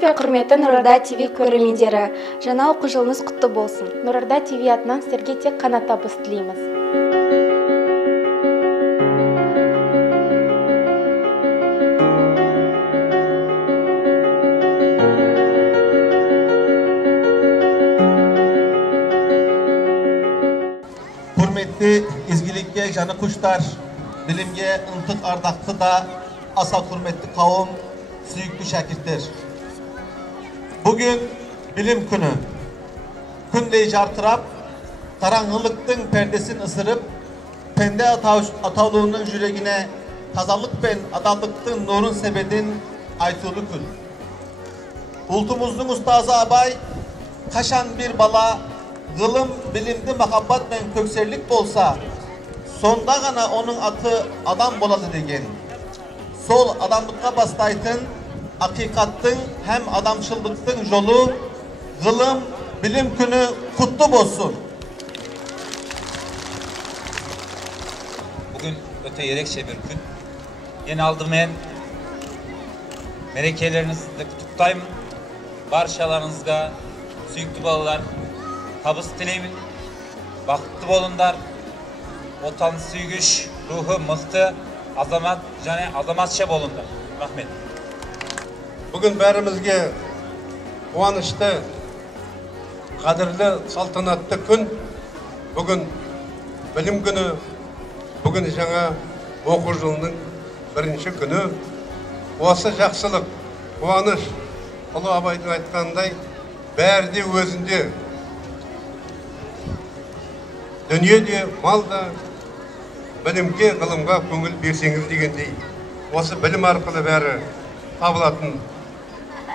Саламатсызбы, құрметті Нұрарда ТВ көрермендері. Жаңа оқу жылыңыз құтты болсын. Нұрарда ТВ атынан сіздерге тек қана табыс тілейміз. Hürmetli izgilikке canı kuşlar, bilimge ıntık ardaktı da asa hürmetli kavim, süyüklü şakirtler. Bugün bilim günü. Kündey jartırap, karanlıktın perdesini ısırıp, pende atavluğunun yüreğine tazalık ben adallıktın nurun sebedin aytılı gün. Ultumuzun ustazı abay, kaşan bir bala, gılım bilimdi muhabbat ben kökserlik bolsa, sonda gana onun atı adam boladı degen. Sol adamlıkka bastaytın, hakikattın hem adamçılıktın yolu, gılım bilim günü kutlu olsun. Bugün öte yerekçe bir gün. Yeni aldım en merekelerinizi de kutuptayım. Barşalarınızga, süyüklü balalar, tabız tileymin, bakıtlı bolundar, otan süygüş, ruhu mıhtı, azamat, azamatça bolundar. Rahmet. Bugün bärimizge kuvanyçly, kadirli, saltanatlı gün. Bugün bilim günü, bugün жаңа оқу жылының birinci günü. Осы жақсылық, қуаныш, Ұлы Абайдың айтқандай, бәрі де өзінде. Дүние де, мал да, білімге, ғылымға көңіл берсеңіз дегендей. Осы білім арқылы бәрі табылатын,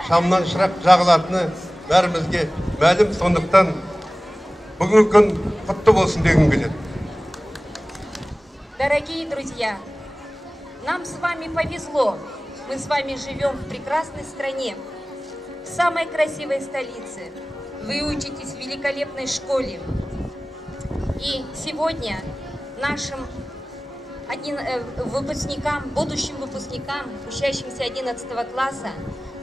шамнан шырақ жағылатыны бәрімізге мәлім, сондықтан бүгінгі күн құтты болсын дегім келеді. Дорогие друзья, нам с вами повезло. Мы с вами живем в прекрасной стране, в самой красивой столице. Вы учитесь в великолепной школе. И сегодня нашим выпускникам, будущим выпускникам, учащимся 11 класса,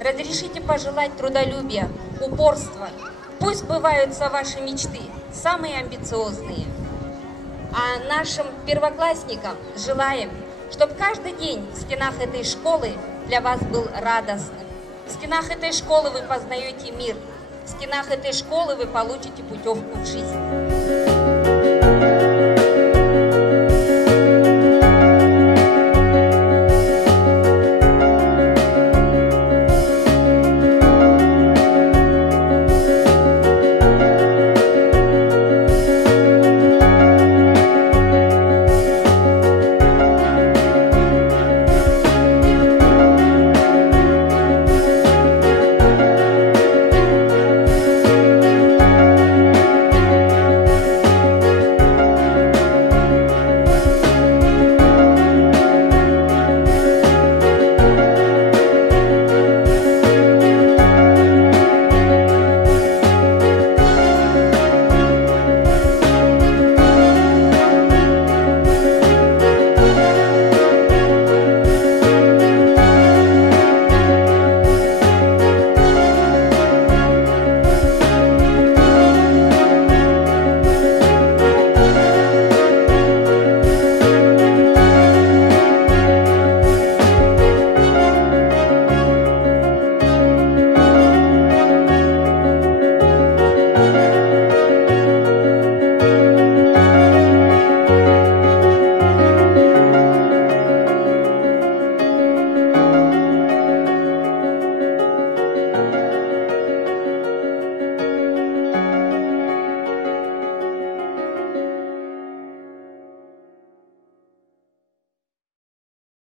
разрешите пожелать трудолюбия, упорства. Пусть сбываются ваши мечты, самые амбициозные. А нашим первоклассникам желаем, чтобы каждый день в стенах этой школы для вас был радостным. В стенах этой школы вы познаете мир. В стенах этой школы вы получите путевку в жизнь.